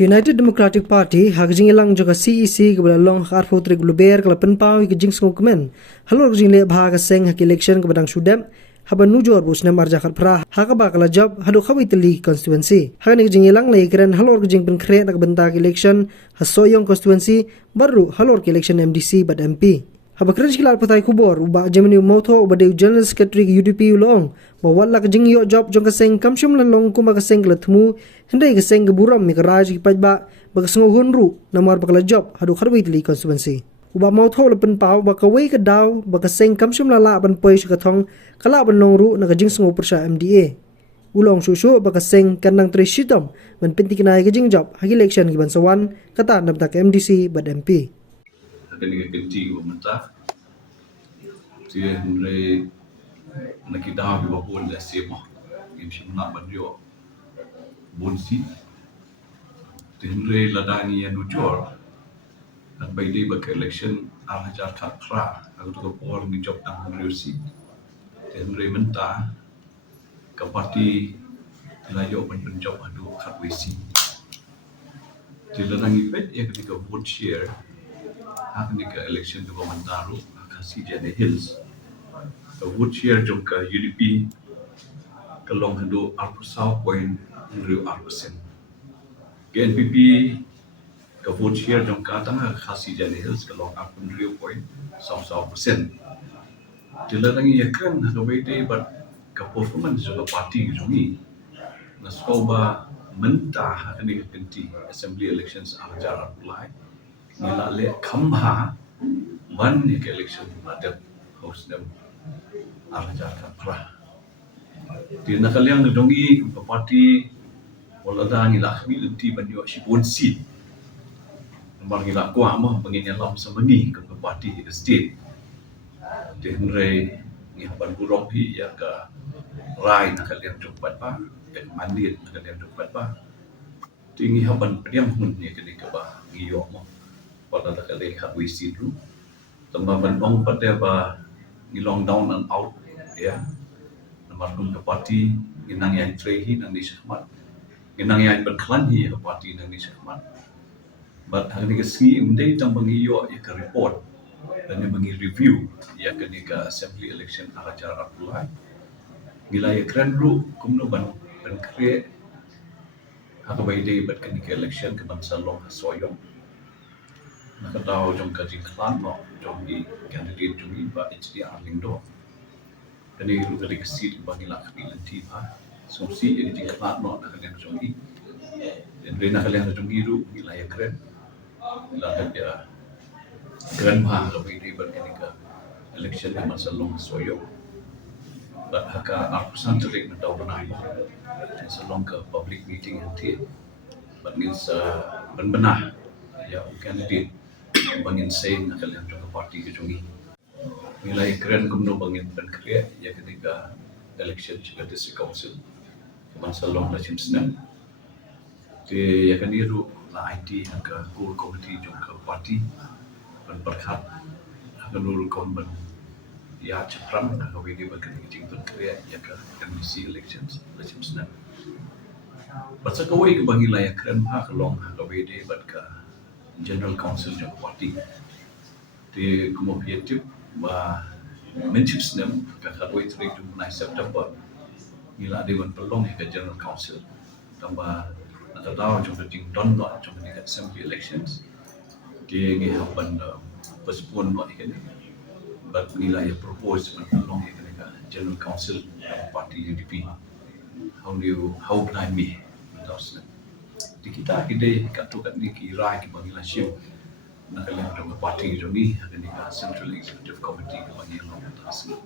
United Democratic Party hak jing elang joka CEC ke long har fotre glober kala penpau ke jing sngok men halor jing le bha ka seng hak election ke badang sudem haba nujor bus na marja khat pra hak ba kala job hadu khawi teli constituency hak ni jing elang le kren halor jing pen khre nak benta ke election hasoyong constituency baru halor ke election MDC bad MP haba kren kilal patai kubor uba Germany motho uba de general secretary ke UDP ulong bawa lak jing yo job jong ka seng kamshum lan long kuma ka seng latmu hendai ka seng buram mi karaj ki pajba bagasngo hunru namar bakala job hadu kharwi tli constituency uba motho le pen pau ba ka wei ka daw ba ka seng kamshum la ban poi ka thong kala ban nongru na ka jing Jingpyrshah MDA ulong shushu ba ka seng kanang tre shitom men penti kinai ka jing job hagi election ki ban sawan kata nabda ka MDC bad MP Kani ka kenti ko mata siya henry nakita ko ko la sema im simna banyo bonsi henry ladani anu jor at by day bak election al hajar khatra aku to por ni job tang henry si henry menta ka parti la yo ban job adu khat wisi dilangi pet ya ketika vote share hak ni ka election ke Bamantaro kasi jane hills the wood share jong ka UDP ka long hando alpusau point 0.0% KNPP ka vote share jong ka tanga kasi jane hills ka long 0.0% dilangi yakan ka wede but ka performance jong party jongi na skoba menta hak ni ka kenti assembly elections ajar apply nila le khamha one election ada host dem ajar pra di nakaliang dongi ke parti wala da nila khmi lenti banyo si bonsi nomor nila kwa mo bangin lam samani ke parti state di henry ni ban burong hi ya ka rai nakaliang jumpat pa ke mandit nakaliang jumpat pa tingi haban priam hun ni ke ba ngiyo mo wala da kale khabwi sidru tamba ban ong pada ba ngilong down and out ya nomor ke parti inang yang trehi nang di sahmat inang yang berklan hi ke parti nang di sahmat but hari ke ski indai tang bangiyo ya ke report dan yang bangi review ya ke ni ke assembly election acara apply gila ya keren bro kumno ban create hak bai dei bat ke ni ke election ke bangsa long soyong nakataw jong ka jing klan mo jong di candidate jong i ba HDR lingdo kani ru dari seat bagi lak lenti ba so si jadi jing klan mo nakalian jong i dan rena kalian jong i ru wilayah keren la ya keren ba lo bi bat ke ni ka election ke masa long soyong but haka arpusan terik na daw banay sa long ka public meeting nanti but means benar ya candidate bangin say na kalian jong parti ke jongi nilai keren kumno bangin pen kre ya ketika election juga district council masa long la chimsna te ya kaniru la IT ka core committee jong ka parti pen perkhat kanuru komben ya chapram na ka video bakan jing pen kre ya ka MDC elections la chimsna Basa kawai ke bagi layak keren ha long ha kawai bat ka General Council jong parti di kumopietif ba menchips nem ka kawai trik jong 9 September nila dewan pelong ke General Council tamba nakadaw jong jing don lo jong ni assembly elections di ngi hapan postpone lo ikene but nila ya propose pelong ikene ka General Council parti UDP how blind me di kita kide katu kat ni kira ki bangila shiu nakalian jong parti jong ni ada ni ka Central Executive Committee ke bangila tasna